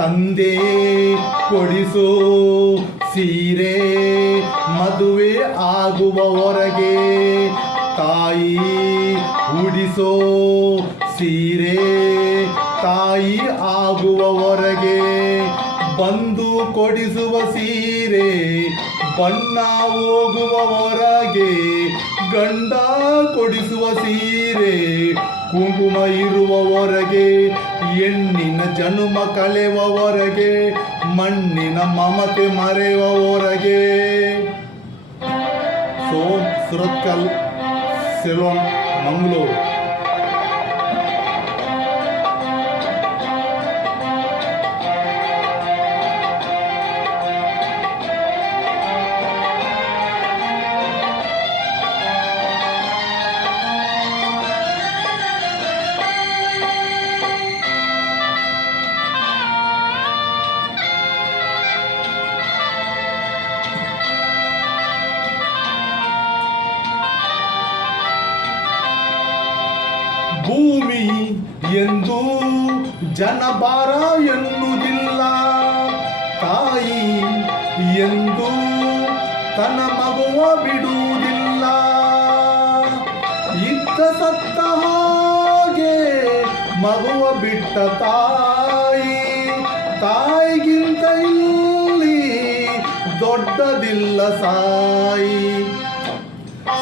ತಂದೆ ಕೊಡಿಸೋ ಸೀರೆ ಮದುವೆ ಆಗುವವರೆಗೆ, ತಾಯಿ ಉಡಿಸೋ ಸೀರೆ ತಾಯಿ ಆಗುವವರೆಗೆ, ಬಂದು ಕೊಡಿಸುವ ಸೀರೆ ಬಣ್ಣ ಹೋಗುವವರೆಗೆ, ಗಂಡ ಕೊಡಿಸುವ ಸೀರೆ ಕುಂಕುಮ ಇರುವವರೆಗೆ, ಹೆಣ್ಣಿನ ಜನುಮ ಕಳೆಯುವವರೆಗೆ, ಮಣ್ಣಿನ ಮಮತೆ ಮರೆಯುವವರೆಗೆ. ಸೋಮ್ ಸುರತ್ಕಲ್ ಸೆಲೂನ್ ಮಂಗಳೂರು. ಭೂಮಿ ಎಂದು ಜನಭಾರ ಎನ್ನುವುದಿಲ್ಲ, ತಾಯಿ ಎಂದು ತನ್ನ ಮಗುವ ಬಿಡುವುದಿಲ್ಲ. ಇದ್ದ ಸತ್ತ ಹಾಗೆ ಮಗುವ ಬಿಟ್ಟ ತಾಯಿ, ತಾಯಿಗಿಂತ ಇಲ್ಲಿ ದೊಡ್ಡದಿಲ್ಲ ಸಾಯಿ.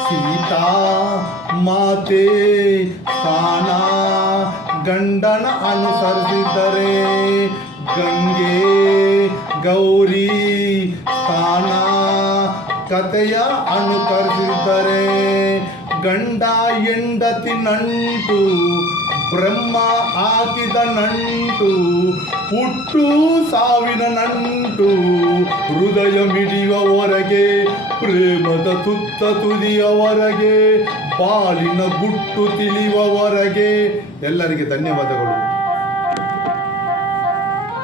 ಸೀತಾ ಮಾತೆ ಸ್ಥಾನ ಗಂಡನ ಅನುಸರಿಸಿದರೆ, ಗಂಗೆ ಗೌರಿ ಸ್ಥಾನ ಕಥೆಯ ಅನುಕರಿಸಿದರೆ, ಗಂಡ ಹೆಂಡತಿ ನಂಟು ಬ್ರಹ್ಮ ಹಾಕಿದ ನಂಟು, ಹುಟ್ಟು ಸಾವಿನ ನಂಟು ಹೃದಯ ಮಿಡಿಯುವವರೆಗೆ, ಪ್ರೇಮದ ತುತ್ತ ತುದಿಯವರೆಗೆ, ಬಾಳಿನ ಗುಟ್ಟು ತಿಳಿಯುವವರೆಗೆ. ಎಲ್ಲರಿಗೆ ಧನ್ಯವಾದಗಳು.